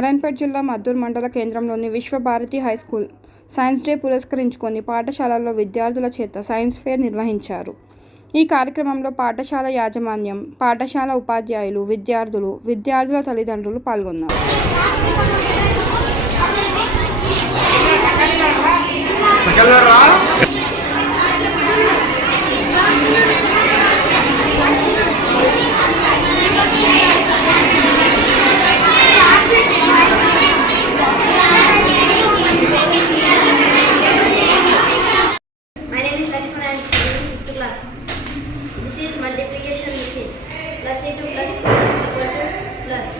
నారాయణపేట జిల్లా మద్దూరు మండల కేంద్రంలోని Vishwabharati high school science day పురస్కరించుకొని పాఠశాలల్లో విద్యార్థుల చేత సైన్స్ ఫేర్ నిర్వహించారు. ఈ కార్యక్రమంలో పాఠశాల యాజమాన్యం పాఠశాల ఉపాధ్యాయులు విద్యార్థులు విద్యార్థుల తల్లిదండ్రులు పాల్గొన్నారు. Class. This is multiplication machine. Plus into plus is equal to plus.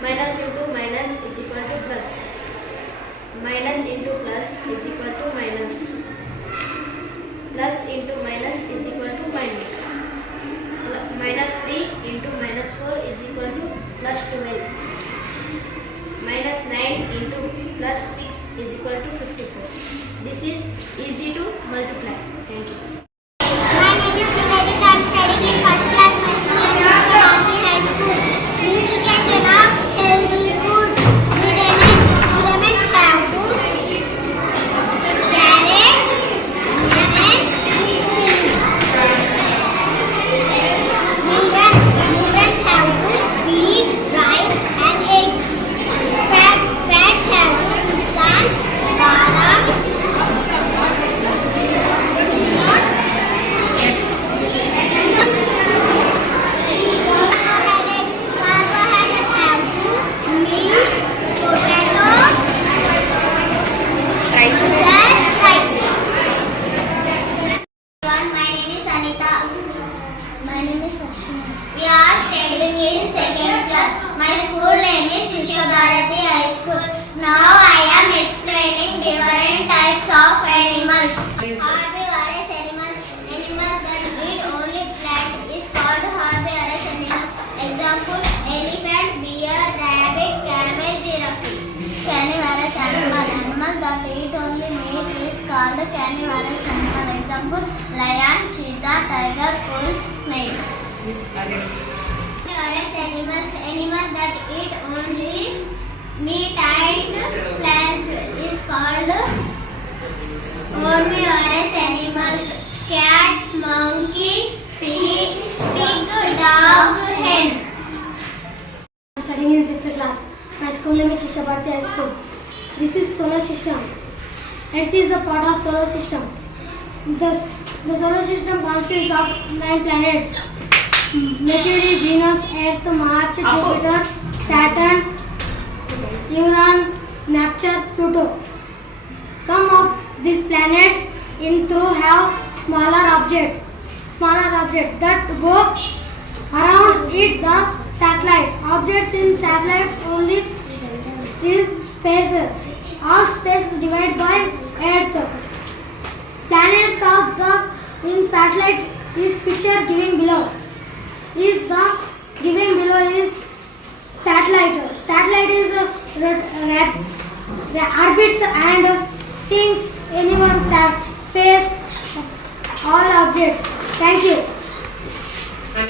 Minus into minus is equal to plus. Minus into plus is equal to minus. Plus into minus is equal to minus. Minus 3 into minus 4 is equal to plus 12. Minus 9 into plus 6 is equal to 54. This is easy to name is Ashwini. We are studying in second class. My school name is Vishwabharati High School. Now I am explaining different types of animals. Herbivorous animals. Animals that eat only plant is called herbivorous animals. Example: elephant, bear, rabbit, camel, giraffe. Carnivorous animal. Animal that eat only meat called carnivorous animal. Example: lion, cheetah, tiger, wolf, snake. Carnivorous animals. Animal that eat only meat and plants is called omnivorous animals. Cat, monkey, pig, pig, dog, hen. Studying in sixth class. My school name is Shisha Bharati High School. This is solar system. Earth is a part of solar system. The, the solar system consists of nine planets. Mercury, Venus, Earth, Mars, Jupiter, Saturn, Uranus, Neptune, Pluto. Some of these planets in through have smaller object, smaller object that go around it the satellite. Objects in satellite only is spaces. All space divided by Earth. Planets of the in satellite is picture given below. Is the given below is satellite. Satellite is uh, rap- orbits and things anyone space all objects. Thank you.